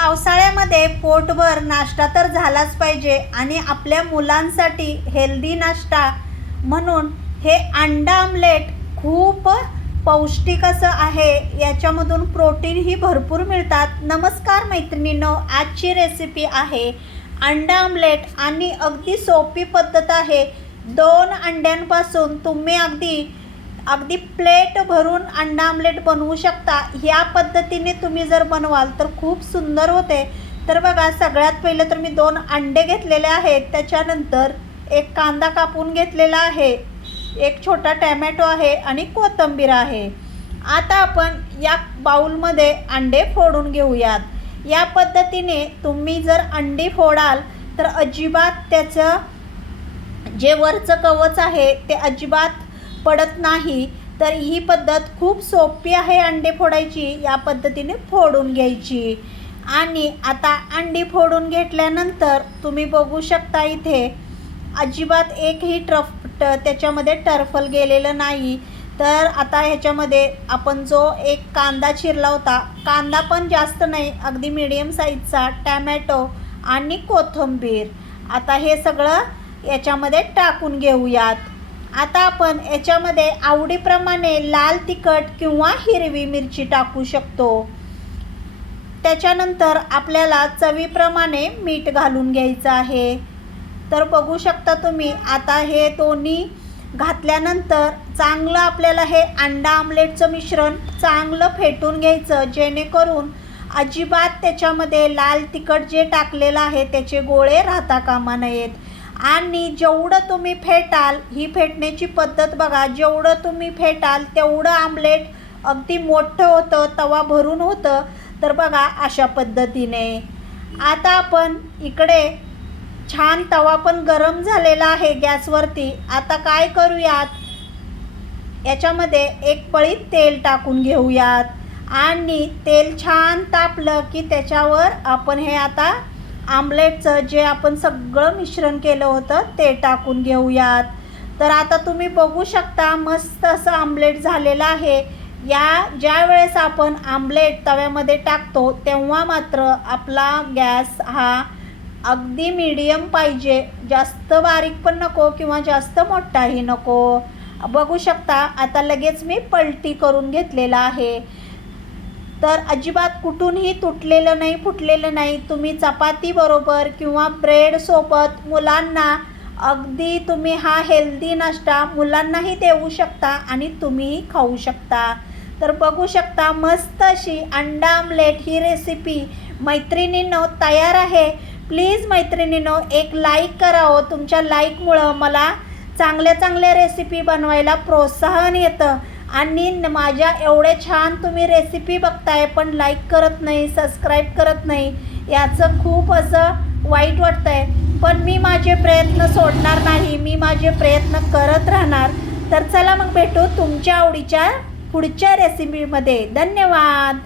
पावसाळ्यामध्ये पोटभर नाश्ता तर झालाच पाहिजे आणि आपल्या मुलांसाठी हेल्दी नाश्ता म्हणून हे अंडा आमलेट खूप पौष्टिक असं आहे. याच्यामधून प्रोटीनही भरपूर मिळतात. नमस्कार मैत्रिणींनो, आजची रेसिपी आहे अंडा आमलेट आणि अगदी सोपी पद्धत आहे. 2 अंड्यांपासून तुम्ही अगदी प्लेट भरून अंडा आमलेट बनवू शकता. ह्या पद्धतीने तुम्ही जर बनवाल तर खूप सुंदर होते. तर बघा, सगळ्यात पहिलं तर मी 2 अंडे घेतलेले आहेत. त्याच्यानंतर एक कांदा कापून घेतलेला आहे, एक छोटा टॅमॅटो आहे आणि कोथिंबीर आहे. आता आपण या बाउलमध्ये अंडे फोडून घेऊयात. या पद्धतीने तुम्ही जर अंडी फोडाल तर अजिबात त्याचं जे वरचं कवच आहे ते अजिबात पडत नाही. तर ही पद्धत खूप सोपी आहे अंडे फोडायची. या पद्धतीने फोडून घ्यायची. आणि आता अंडी फोडून घेतल्यानंतर तुम्ही बघू शकता इथे अजिबात एकही त्याच्यामध्ये टरफल गेलेलं नाही. तर आता ह्याच्यामध्ये आपण जो एक कांदा चिरला होता, कांदा पण जास्त नाही, अगदी मीडियम साईजचा, टॅमॅटो आणि कोथिंबीर, आता हे सगळं याच्यामध्ये टाकून घेऊयात. आता आपण याच्यामध्ये आवडीप्रमाणे लाल तिखट किंवा हिरवी मिरची टाकू शकतो. त्याच्यानंतर आपल्याला चवीप्रमाणे मीठ घालून घ्यायचं आहे. तर बघू शकता तुम्ही, आता हे दोन्ही घातल्यानंतर चांगलं आपल्याला हे अंडा आमलेटचं मिश्रण चांगलं फेटून घ्यायचं, जेणेकरून अजिबात त्याच्यामध्ये लाल तिखट जे टाकलेलं आहे त्याचे गोळे राहता कामा नयेत. आणि जेवढं तुम्ही फेटाल, ही फेटण्याची पद्धत बघा, जेवढं तुम्ही फेटाल तेवढं आमलेट अगदी मोठं होतं, तवा भरून होतं. तर बघा अशा पद्धतीने. आता आपण इकडे छान तवा पण गरम झालेला आहे गॅसवरती. आता काय करूयात, याच्यामध्ये एक पळी तेल टाकून घेऊयात आणि तेल छान तापलं की त्याच्यावर आपण हे आता आमलेटचं जे आपण सगळं मिश्रण केलं होतं ते टाकून घेऊयात. तर आता तुम्ही बघू शकता मस्त असं आमलेट झालेलं आहे. ज्या वेळेस आपण आमलेट तव्यामध्ये टाकतो तेव्हा मात्र आपला गॅस हा अगदी मीडियम पाहिजे, जास्त बारीक पण नको किंवा जास्त मोठाही नको. बघू शकता आता लगेच मी पलटी करून घेतलेला आहे. तर अजिबात कुठूनही तुटलेलं नाही, फुटलेलं नाही. तुम्ही चपाती बरोबर किंवा ब्रेड सोबत मुलांना अगदी तुम्ही हा हेल्दी नाश्ता मुलांनाही देऊ शकता आणि तुम्हीही खाऊ शकता. तर बघू शकता मस्त अशी अंडा आमलेट ही रेसिपी मैत्रिणींनो तयार आहे. प्लीज मैत्रिणींनो एक लाईक करा हो. तुमच्या लाईकमुळं मला चांगल्या रेसिपी बनवायला प्रोत्साहन येतं. आणि माझ्या एवढे छान तुम्ही रेसिपी बघताय पण लाईक करत नाही, सबस्क्राईब करत नाही, याचं खूप असं वाईट वाटतंय. पण मी माझे प्रयत्न सोडणार नाही, मी माझे प्रयत्न करत राहणार. तर चला मग भेटू तुमच्या आवडीच्या पुढच्या रेसिपीमध्ये. धन्यवाद.